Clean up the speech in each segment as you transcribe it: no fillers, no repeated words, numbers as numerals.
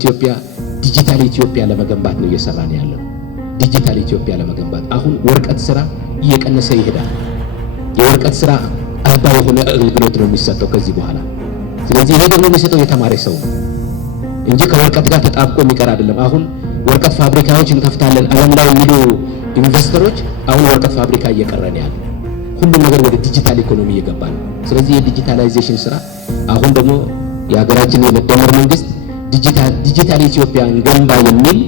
ኢትዮጵያ ዲጂታል ኢትዮጵያ ለመገንባት ነው እየሰራን ያለው። ዲጂታል ኢትዮጵያ ለመገንባት አሁን ወረቀት ስራ እየቀነሰ ይሄዳል። የወረቀት ስራ አልባ የሆነ አገልግሎት ነው የሚሰጠው ከዚህ በኋላ። ስለዚህ ይሄ ደግሞ የሚሰጠው የተማረ ሰው ነው እንጂ ከወረቀት ጋር ተጣብቆ የሚቀር አይደለም። አሁን ወረቀት ፋብሪካዎች እንከፍታለን ዓለም ላይ የሚሉ ኢንቨስተሮች አሁን ወረቀት ፋብሪካ እየቀረን ያለ ሁሉም ነገር ወደ ዲጂታል ኢኮኖሚ እየገባ ነው። ስለዚህ የዲጂታላይዜሽን ስራ አሁን ደግሞ የሀገራችን የመደመር መንግስት ዲጂታል ኢትዮጵያን ገንባ የሚል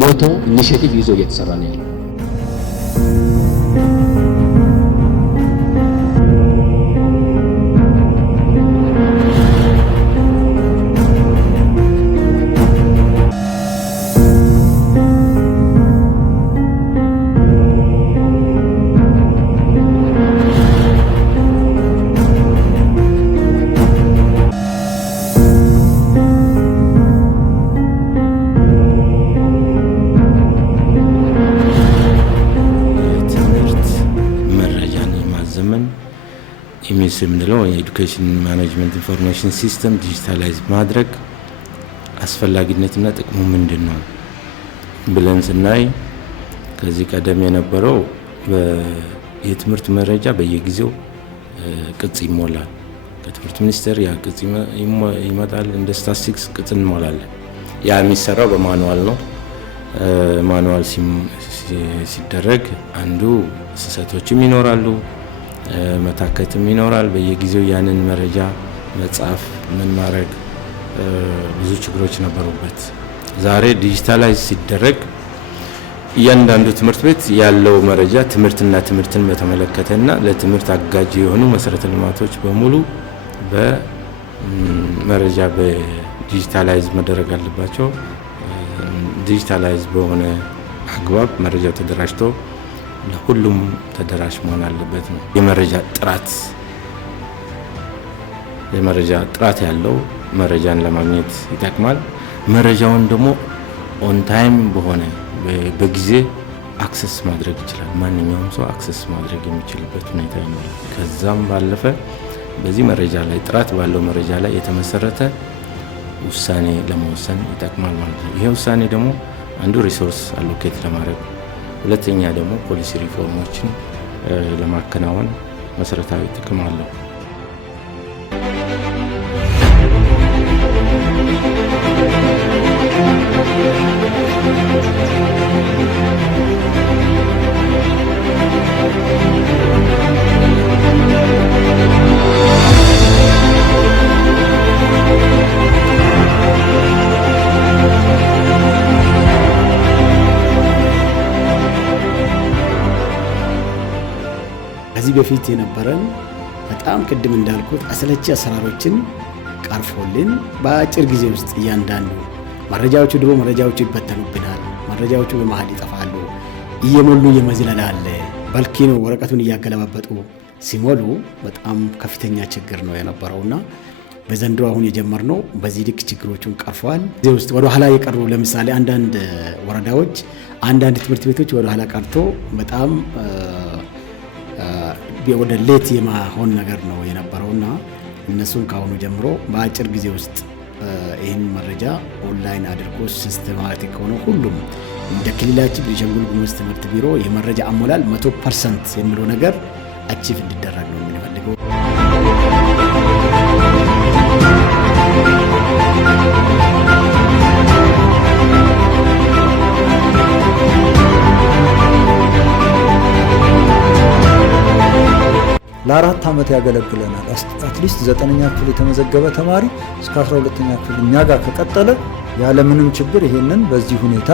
ሞቶ ኢኒሼቲቭ ይዞ እየተሰራ ነው ያለው። ኢሜስ የምንለው የኤዱኬሽን ማኔጅመንት ኢንፎርሜሽን ሲስተም ዲጂታላይዝ ማድረግ አስፈላጊነትና ጥቅሙ ምንድነው ብለን ስናይ ከዚህ ቀደም የነበረው የትምህርት መረጃ በየጊዜው ቅጽ ይሞላል። ከትምህርት ሚኒስቴር ያ ቅጽ ይመጣል። እንደ ስታቲስቲክስ ቅጽ እንሞላለን። ያ የሚሰራው በማኑዋል ነው። ማኑዋል ሲደረግ አንዱ ስህተቶችም ይኖራሉ፣ መታከትም ይኖራል። በየጊዜው ያንን መረጃ መጻፍ ምን ማድረግ ብዙ ችግሮች ነበሩበት። ዛሬ ዲጂታላይዝ ሲደረግ እያንዳንዱ ትምህርት ቤት ያለው መረጃ ትምህርትን በተመለከተና ለትምህርት አጋዥ የሆኑ መሰረተ ልማቶች በሙሉ በመረጃ በዲጂታላይዝ መደረግ አለባቸው። ዲጂታላይዝ በሆነ አግባብ መረጃ ተደራጅቶ ለሁሉም ተደራሽ መሆን አለበት ነው። የመረጃ ጥራት ያለው መረጃን ለማግኘት ይጠቅማል። መረጃውን ደግሞ ኦን ታይም በሆነ በጊዜ አክሰስ ማድረግ ይችላል። ማንኛውም ሰው አክሰስ ማድረግ የሚችልበት ሁኔታ ይኖራል። ከዛም ባለፈ በዚህ መረጃ ላይ ጥራት ባለው መረጃ ላይ የተመሰረተ ውሳኔ ለመወሰን ይጠቅማል ማለት ነው። ይሄ ውሳኔ ደግሞ አንዱ ሪሶርስ አሎኬት ለማድረግ፣ ሁለተኛ ደግሞ ፖሊሲ ሪፎርሞችን ለማከናወን መሰረታዊ ጥቅም አለው። ከዚህ በፊት የነበረን በጣም ቅድም እንዳልኩት አሰለቺ አሰራሮችን ቀርፎልን በአጭር ጊዜ ውስጥ እያንዳንዱ መረጃዎቹ ይበተኑብናል። መረጃዎቹ በመሃል ይጠፋሉ። እየሞሉ የመዝለል አለ። በልኪ ነው ወረቀቱን እያገለባበጡ ሲሞሉ በጣም ከፍተኛ ችግር ነው የነበረውና በዘንድሮ አሁን የጀመርነው በዚህ ልክ ችግሮቹን ቀርፈዋል። እዚህ ውስጥ ወደ ኋላ የቀሩ ለምሳሌ አንዳንድ ወረዳዎች፣ አንዳንድ ትምህርት ቤቶች ወደ ኋላ ቀርቶ በጣም ወደ ሌት የማሆን ነገር ነው የነበረውና እነሱን ካሁኑ ጀምሮ በአጭር ጊዜ ውስጥ ይህን መረጃ ኦንላይን አድርጎ ሲስተማቲክ ሆኖ ሁሉም እንደ ክልላችን ቤኒሻንጉል ጉሙዝ ትምህርት ቢሮ የመረጃ አሞላል 100% የሚለው ነገር አቺቭ እንዲደረግ ነው የምንፈልገው። ለ4 ዓመት ያገለግለናል። አትሊስት 9ኛ ክፍል የተመዘገበ ተማሪ እስከ 12ኛ ክፍል እኛ ጋር ከቀጠለ ያለምንም ችግር ይሄንን በዚህ ሁኔታ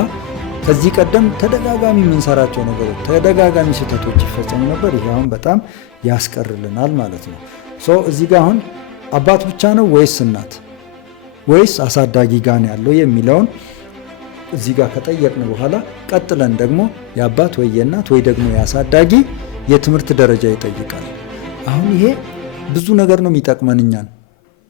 ከዚህ ቀደም ተደጋጋሚ የምንሰራቸው ነገሮች ተደጋጋሚ ስህተቶች ይፈጸሙ ነበር። ይሄ አሁን በጣም ያስቀርልናል ማለት ነው። እዚህ ጋር አሁን አባት ብቻ ነው ወይስ እናት ወይስ አሳዳጊ ጋር ያለው የሚለውን እዚህ ጋር ከጠየቅን በኋላ ቀጥለን ደግሞ የአባት ወይ የእናት ወይ ደግሞ የአሳዳጊ የትምህርት ደረጃ ይጠይቃል። አሁን ይሄ ብዙ ነገር ነው የሚጠቅመን እኛን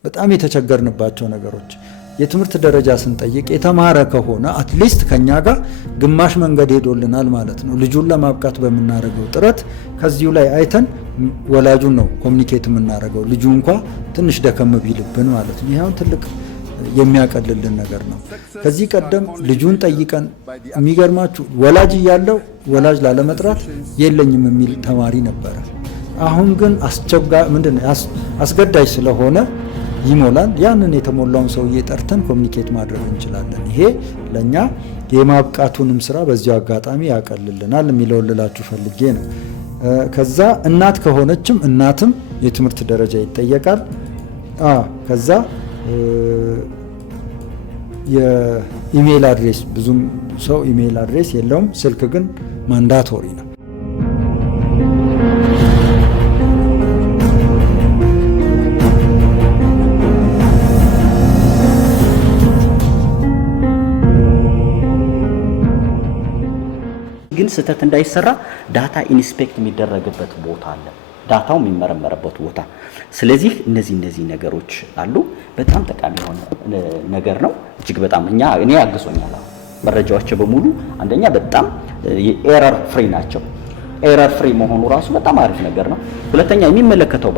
በጣም የተቸገርንባቸው ነገሮች። የትምህርት ደረጃ ስንጠይቅ የተማረ ከሆነ አትሊስት ከኛ ጋር ግማሽ መንገድ ሄዶልናል ማለት ነው። ልጁን ለማብቃት በምናደርገው ጥረት ከዚሁ ላይ አይተን ወላጁን ነው ኮሚኒኬት የምናደርገው። ልጁ እንኳን ትንሽ ደከም ቢልብን ማለት ነው። ይሄው ትልቅ የሚያቀልልን ነገር ነው። ከዚህ ቀደም ልጁን ጠይቀን የሚገርማችሁ ወላጅ እያለው ወላጅ ላለመጥራት የለኝም የሚል ተማሪ ነበረ። አሁን ግን አስገዳጅ ስለሆነ ይሞላል። ያንን የተሞላውን ሰውዬ ጠርተን ኮሚኒኬት ማድረግ እንችላለን። ይሄ ለእኛ የማብቃቱንም ስራ በዚሁ አጋጣሚ ያቀልልናል የሚለውን ልላችሁ ፈልጌ ነው። ከዛ እናት ከሆነችም እናትም የትምህርት ደረጃ ይጠየቃል። ከዛ የኢሜይል አድሬስ፣ ብዙም ሰው ኢሜይል አድሬስ የለውም፣ ስልክ ግን ማንዳቶሪ ነው። ግን ስህተት እንዳይሰራ ዳታ ኢንስፔክት የሚደረግበት ቦታ አለ፣ ዳታው የሚመረመርበት ቦታ። ስለዚህ እነዚህ ነገሮች አሉ። በጣም ጠቃሚ የሆነ ነገር ነው። እጅግ በጣም እኔ ያግዞኛል። መረጃዎች በሙሉ አንደኛ በጣም ኤረር ፍሪ ናቸው። ኤረር ፍሪ መሆኑ ራሱ በጣም አሪፍ ነገር ነው። ሁለተኛ የሚመለከተው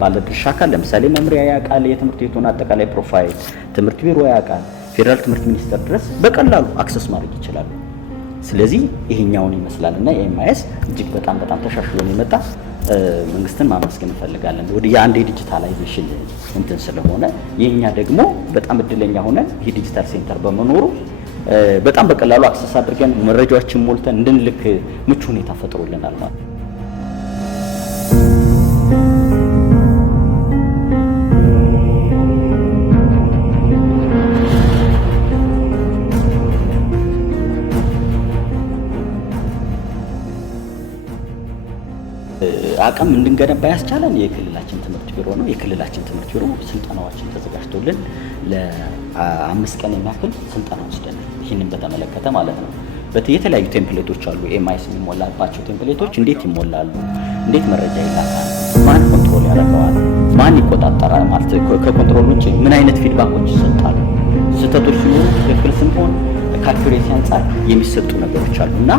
ባለድርሻ አካል ለምሳሌ መምሪያ ያውቃል፣ የትምህርት ቤቱን አጠቃላይ ፕሮፋይል ትምህርት ቢሮ ያውቃል፣ ፌዴራል ትምህርት ሚኒስቴር ድረስ በቀላሉ አክሰስ ማድረግ ይችላሉ። ስለዚህ ይሄኛውን ይመስላልና ኤምአይኤስ እጅግ በጣም ተሻሽሎ የመጣ መንግስትን ማመስገን እንፈልጋለን። ወደ የአንድ ዲጂታላይዜሽን እንትን ስለሆነ የኛ ደግሞ በጣም እድለኛ ሆነን ይሄ ዲጂታል ሴንተር በመኖሩ በጣም በቀላሉ አክሰስ አድርገን መረጃዎችን ሞልተን እንድንልክ ምቹ ሁኔታ ፈጥሮልናል ማለት ነው። አቅም እንድንገነባ ያስቻለን የክልላችን ትምህርት ቢሮ ነው። የክልላችን ትምህርት ቢሮ ስልጠናዎችን ተዘጋጅቶልን ለ5 ቀን የሚያክል ስልጠና ወስደናል። ይህንን በተመለከተ ማለት ነው። የተለያዩ ቴምፕሌቶች አሉ። ኤምአይኤስ የሚሞላባቸው ቴምፕሌቶች እንዴት ይሞላሉ፣ እንዴት መረጃ ይላካል፣ ማን ኮንትሮል ያደርገዋል፣ ማን ይቆጣጠራል፣ ማለት ከኮንትሮል ውጭ ምን አይነት ፊድባኮች ይሰጣሉ፣ ስህተቶች ሲኖሩ ትክክል ስንሆን ከአኩሬሲ አንጻር የሚሰጡ ነገሮች አሉና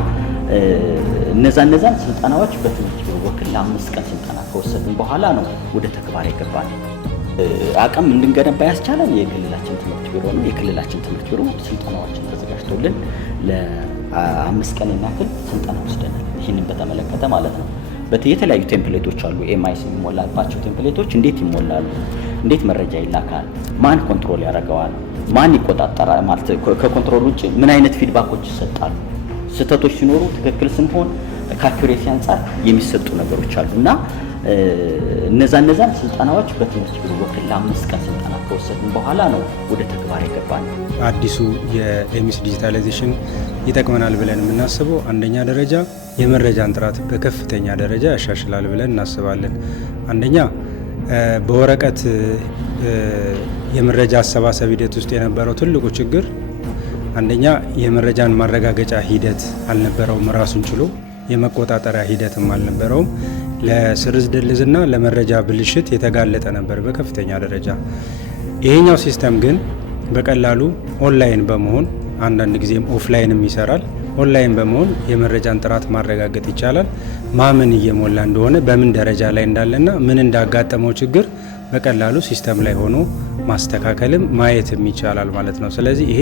እነዛን ስልጠናዎች በትምህርት ቢሮ በኩል ለ5 ቀን ስልጠና ከወሰድን በኋላ ነው ወደ ተግባር የገባን። አቅም እንድንገነባ ያስቻለን የክልላችን ትምህርት ቢሮ ነው። የክልላችን ትምህርት ቢሮ ስልጠናዎችን ተዘጋጅቶልን ለ5 ቀን የሚያክል ስልጠና ወስደናል። ይህንን በተመለከተ ማለት ነው። የተለያዩ ቴምፕሌቶች አሉ። ኤምአይኤስ የሚሞላባቸው ቴምፕሌቶች እንዴት ይሞላሉ፣ እንዴት መረጃ ይላካል፣ ማን ኮንትሮል ያደርገዋል፣ ማን ይቆጣጠራል፣ ማለት ከኮንትሮል ውጭ ምን አይነት ፊድባኮች ይሰጣሉ፣ ስህተቶች ሲኖሩ ትክክል ስንሆን ከአኩሬሲ አንጻር የሚሰጡ ነገሮች አሉና እነዛን ስልጠናዎች በትምህርት ቢሮ በኩል ለ5 ቀን ስልጠና ከወሰድን በኋላ ነው ወደ ተግባር የገባን። አዲሱ የኤምአይኤስ ዲጂታላይዜሽን ይጠቅመናል ብለን የምናስበው አንደኛ ደረጃ የመረጃን ጥራት በከፍተኛ ደረጃ ያሻሽላል ብለን እናስባለን። አንደኛ በወረቀት የመረጃ አሰባሰብ ሂደት ውስጥ የነበረው ትልቁ ችግር አንደኛ የመረጃን ማረጋገጫ ሂደት አልነበረውም፣ ራሱን ችሎ የመቆጣጠሪያ ሂደትም አልነበረውም። ለስርዝ ድልዝና ለመረጃ ብልሽት የተጋለጠ ነበር በከፍተኛ ደረጃ። ይሄኛው ሲስተም ግን በቀላሉ ኦንላይን በመሆን አንዳንድ ጊዜም ኦፍላይንም ይሰራል። ኦንላይን በመሆን የመረጃን ጥራት ማረጋገጥ ይቻላል። ማምን እየሞላ እንደሆነ በምን ደረጃ ላይ እንዳለና ምን እንዳጋጠመው ችግር በቀላሉ ሲስተም ላይ ሆኖ ማስተካከልም ማየትም ይቻላል ማለት ነው። ስለዚህ ይሄ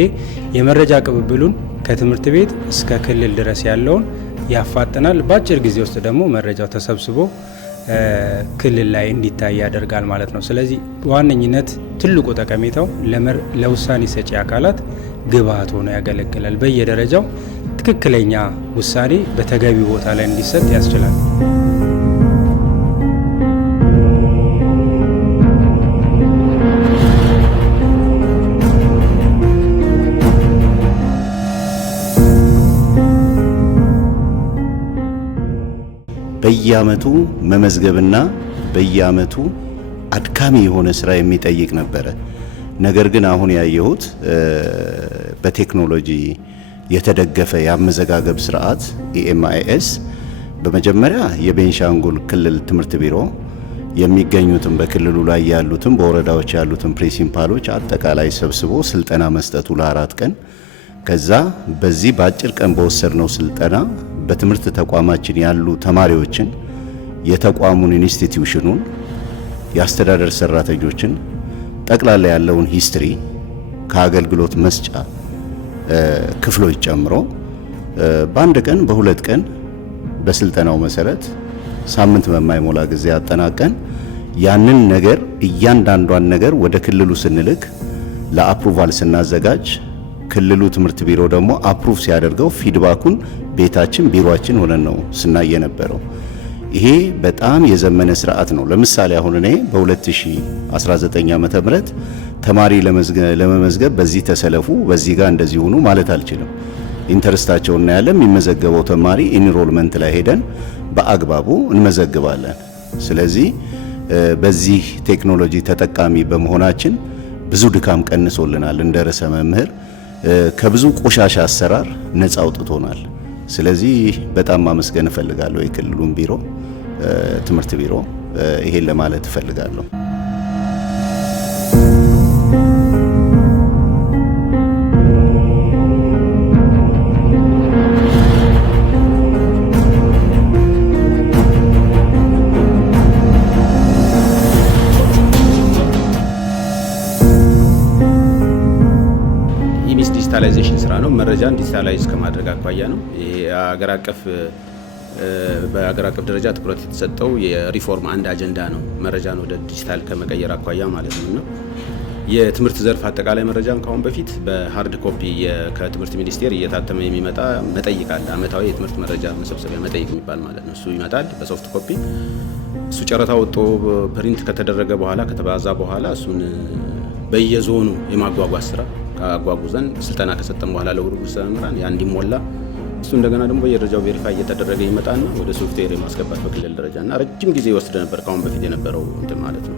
የመረጃ ቅብብሉን ከትምህርት ቤት እስከ ክልል ድረስ ያለውን ያፋጥናል። በአጭር ጊዜ ውስጥ ደግሞ መረጃው ተሰብስቦ ክልል ላይ እንዲታይ ያደርጋል ማለት ነው። ስለዚህ በዋነኝነት ትልቁ ጠቀሜታው ለውሳኔ ሰጪ አካላት ግብዓት ሆኖ ያገለግላል። በየደረጃው ትክክለኛ ውሳኔ በተገቢ ቦታ ላይ እንዲሰጥ ያስችላል። በየአመቱ መመዝገብና በየአመቱ አድካሚ የሆነ ስራ የሚጠይቅ ነበረ። ነገር ግን አሁን ያየሁት በቴክኖሎጂ የተደገፈ የአመዘጋገብ ስርዓት ኤምአይኤስ በመጀመሪያ የቤንሻንጉል ክልል ትምህርት ቢሮ የሚገኙትን በክልሉ ላይ ያሉትን በወረዳዎች ያሉትን ፕሪንሲፓሎች አጠቃላይ ሰብስቦ ስልጠና መስጠቱ ለ4 ቀን፣ ከዛ በዚህ በአጭር ቀን በወሰድነው ስልጠና በትምህርት ተቋማችን ያሉ ተማሪዎችን፣ የተቋሙን ኢንስቲትዩሽኑን፣ የአስተዳደር ሰራተኞችን ጠቅላላ ያለውን ሂስትሪ ከአገልግሎት መስጫ ክፍሎች ጨምሮ በአንድ ቀን በሁለት ቀን በስልጠናው መሰረት ሳምንት በማይሞላ ጊዜ አጠናቀን ያንን ነገር እያንዳንዷን ነገር ወደ ክልሉ ስንልክ ለአፕሩቫል ስናዘጋጅ ክልሉ ትምህርት ቢሮ ደግሞ አፕሩቭ ሲያደርገው ፊድባኩን ቤታችን ቢሮአችን ሆነን ነው ስናየ ነበረው። ይሄ በጣም የዘመነ ስርዓት ነው። ለምሳሌ አሁን እኔ በ2019 ዓመተ ምህረት ተማሪ ለመመዝገብ በዚህ ተሰለፉ በዚህ ጋር እንደዚህ ሆኑ ማለት አልችልም። ኢንተረስታቸውን እናያለን። የሚመዘገበው ተማሪ ኢንሮልመንት ላይ ሄደን በአግባቡ እንመዘግባለን። ስለዚህ በዚህ ቴክኖሎጂ ተጠቃሚ በመሆናችን ብዙ ድካም ቀንሶልናል። እንደ ርዕሰ መምህር ከብዙ ቆሻሻ አሰራር ነፃ አውጥቶናል። ስለዚህ በጣም ማመስገን እፈልጋለሁ የክልሉን ቢሮ ትምህርት ቢሮ ይሄን ለማለት እፈልጋለሁ። ዲጂታላይዜሽን ስራ ነው። መረጃን ዲጂታላይዝ ከማድረግ አኳያ ነው። ይሄ በአገር አቀፍ ደረጃ ትኩረት የተሰጠው የሪፎርም አንድ አጀንዳ ነው። መረጃን ወደ ዲጂታል ከመቀየር አኳያ ማለት ነው። የትምህርት ዘርፍ አጠቃላይ መረጃን ካሁን በፊት በሃርድ ኮፒ ከትምህርት ሚኒስቴር እየታተመ የሚመጣ መጠይቅ አለ። አመታዊ የትምህርት መረጃ መሰብሰቢያ መጠይቅ የሚባል ማለት ነው። እሱ ይመጣል በሶፍት ኮፒ። እሱ ጨረታ ወጥቶ ፕሪንት ከተደረገ በኋላ ከተባዛ በኋላ እሱን በየዞኑ የማጓጓዝ ስራ ካጓጉዘን ስልጠና ከሰጠን በኋላ ለውርጉስ መምህራን ያ እንዲሞላ እሱ እንደገና ደግሞ በየደረጃው ቬሪፋይ እየተደረገ ይመጣና ወደ ሶፍትዌር የማስገባት በክልል ደረጃና ረጅም ጊዜ ይወስድ ነበር ካሁን በፊት የነበረው እንትን ማለት ነው።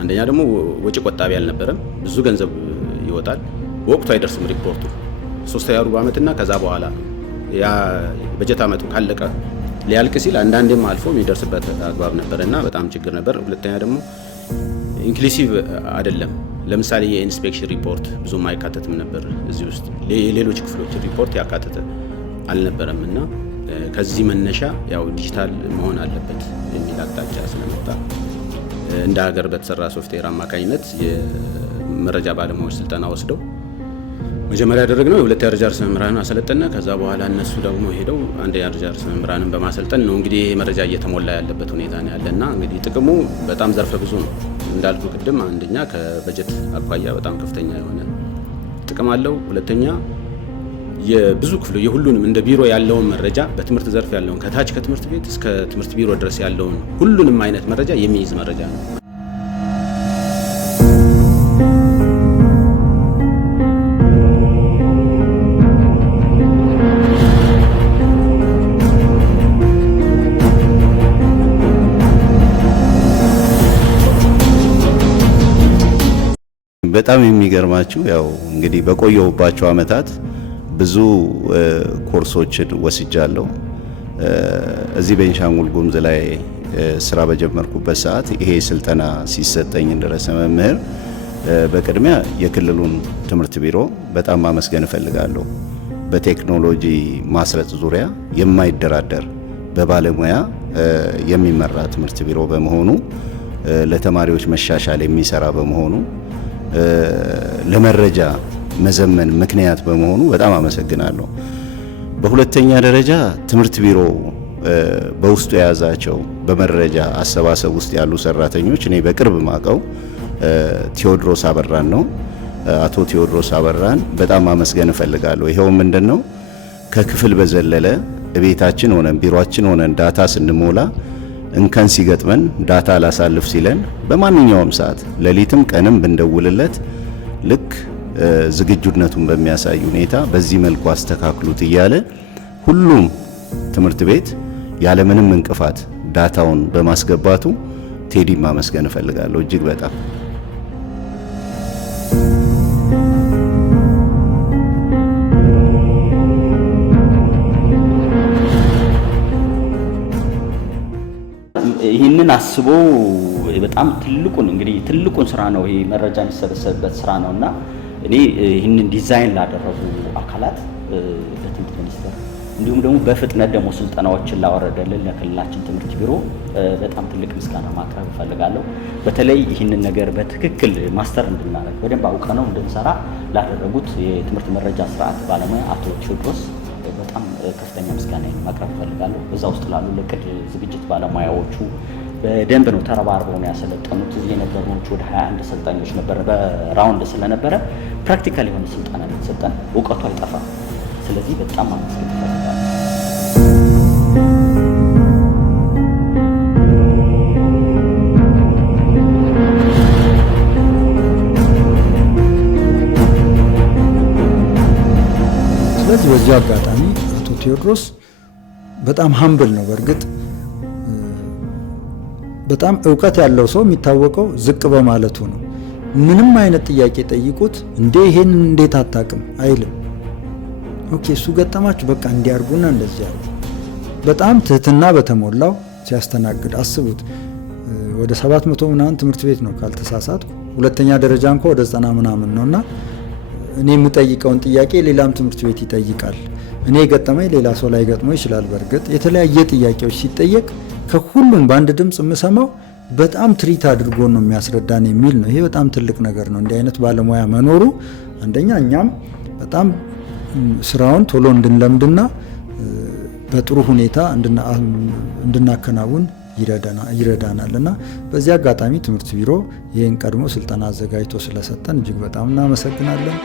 አንደኛ ደግሞ ወጪ ቆጣቢ አልነበረም። ብዙ ገንዘብ ይወጣል። በወቅቱ አይደርስም ሪፖርቱ 3ኛ ሩብ ዓመትና ከዛ በኋላ ያ በጀት ዓመቱ ካለቀ ሊያልቅ ሲል አንዳንዴም አልፎ የሚደርስበት አግባብ ነበርና በጣም ችግር ነበር። ሁለተኛ ደግሞ ኢንክሉሲቭ አይደለም። ለምሳሌ የኢንስፔክሽን ሪፖርት ብዙም አይካተትም ነበር እዚህ ውስጥ ሌሎች ክፍሎች ሪፖርት ያካተተ አልነበረም እና ከዚህ መነሻ ያው ዲጂታል መሆን አለበት የሚል አቅጣጫ ስለመጣ እንደ ሀገር በተሰራ ሶፍትዌር አማካኝነት የመረጃ ባለሙያዎች ስልጠና ወስደው መጀመሪያ ያደረግነው የሁለተኛ ደረጃ ርዕሰ መምህራንን አሰለጠነ። ከዛ በኋላ እነሱ ደግሞ ሄደው አንደኛ ደረጃ ርዕሰ መምህራንን በማሰልጠን ነው እንግዲህ ይሄ መረጃ እየተሞላ ያለበት ሁኔታ ነው ያለና እንግዲህ ጥቅሙ በጣም ዘርፈ ብዙ ነው። እንዳልኩ ቅድም አንደኛ ከበጀት አኳያ በጣም ከፍተኛ የሆነ ጥቅም አለው። ሁለተኛ የብዙ ክፍሉ የሁሉንም እንደ ቢሮ ያለውን መረጃ በትምህርት ዘርፍ ያለውን ከታች ከትምህርት ቤት እስከ ትምህርት ቢሮ ድረስ ያለውን ሁሉንም አይነት መረጃ የሚይዝ መረጃ ነው። በጣም የሚገርማችሁ ያው እንግዲህ በቆየሁባቸው አመታት ብዙ ኮርሶችን ወስጃለሁ። እዚህ ቤንሻንጉል ጉሙዝ ላይ ስራ በጀመርኩበት ሰዓት ይሄ ስልጠና ሲሰጠኝ እንደ ርዕሰ መምህር በቅድሚያ የክልሉን ትምህርት ቢሮ በጣም ማመስገን እፈልጋለሁ። በቴክኖሎጂ ማስረጽ ዙሪያ የማይደራደር በባለሙያ የሚመራ ትምህርት ቢሮ በመሆኑ ለተማሪዎች መሻሻል የሚሰራ በመሆኑ ለመረጃ መዘመን ምክንያት በመሆኑ በጣም አመሰግናለሁ። በሁለተኛ ደረጃ ትምህርት ቢሮ በውስጡ የያዛቸው በመረጃ አሰባሰብ ውስጥ ያሉ ሰራተኞች እኔ በቅርብ ማቀው ቴዎድሮስ አበራን ነው። አቶ ቴዎድሮስ አበራን በጣም ማመስገን እፈልጋለሁ። ይሄው ምንድነው ከክፍል በዘለለ ቤታችን ሆነን ቢሮአችን ሆነን ዳታ ስንሞላ እንከን ሲገጥመን ዳታ ላሳልፍ ሲለን በማንኛውም ሰዓት ሌሊትም ቀንም ብንደውልለት ልክ ዝግጁነቱን በሚያሳይ ሁኔታ በዚህ መልኩ አስተካክሉት እያለ ሁሉም ትምህርት ቤት ያለምንም እንቅፋት ዳታውን በማስገባቱ ቴዲ ማመስገን እፈልጋለሁ እጅግ በጣም። ይህንን አስቦ በጣም ትልቁን ስራ ነው ይሄ መረጃ የሚሰበሰብበት ስራ ነውና እኔ ይህንን ዲዛይን ላደረጉ አካላት በትምህርት ሚኒስቴር እንዲሁም ደግሞ በፍጥነት ደግሞ ስልጠናዎችን ላወረደልን ለክልላችን ትምህርት ቢሮ በጣም ትልቅ ምስጋና ማቅረብ እፈልጋለሁ። በተለይ ይህንን ነገር በትክክል ማስተር እንድናደርግ በደንብ አውቀነው እንድንሰራ ላደረጉት የትምህርት መረጃ ስርዓት ባለሙያ አቶ ቴዎድሮስ በጣም ከፍተኛ ምስጋና ማቅረብ እፈልጋለሁ። በዛ ውስጥ ላሉ ለቅድ ዝግጅት ባለሙያዎቹ በደንብ ነው ተረባርበው ነው ያሰለጠኑት። እዚህ የነበሩት ወደ 21 ሰልጣኞች ነበር። በራውንድ ስለነበረ ፕራክቲካል የሆነ ስልጠና የተሰጠን እውቀቱ አይጠፋም። ስለዚህ በጣም አመስገን እፈልጋለሁ። ስለዚህ በዚህ አጋጣሚ አቶ ቴዎድሮስ በጣም ሀምብል ነው። በእርግጥ በጣም እውቀት ያለው ሰው የሚታወቀው ዝቅ በማለቱ ነው። ምንም አይነት ጥያቄ ጠይቁት እንዴ ይሄን እንዴት አታውቅም አይልም። ኦኬ እሱ ገጠማችሁ በቃ እንዲያርጉና እንደዚህ ያርጉ። በጣም ትህትና በተሞላው ሲያስተናግድ አስቡት። ወደ 700 ምናምን ትምህርት ቤት ነው ካልተሳሳትኩ። ሁለተኛ ደረጃ እንኳን ወደ 90 ምናምን ነውና እኔ የምጠይቀውን ጥያቄ ሌላም ትምህርት ቤት ይጠይቃል። እኔ የገጠመኝ ሌላ ሰው ላይ ገጥሞ ይችላል። በእርግጥ የተለያየ ጥያቄዎች ሲጠየቅ ከሁሉም በአንድ ድምፅ የምሰማው በጣም ትሪት አድርጎ ነው የሚያስረዳን የሚል ነው። ይሄ በጣም ትልቅ ነገር ነው። እንዲህ አይነት ባለሙያ መኖሩ አንደኛ እኛም በጣም ስራውን ቶሎ እንድንለምድና በጥሩ ሁኔታ እንድናከናውን ይረዳናል እና በዚህ አጋጣሚ ትምህርት ቢሮ ይህን ቀድሞ ስልጠና አዘጋጅቶ ስለሰጠን እጅግ በጣም እናመሰግናለን።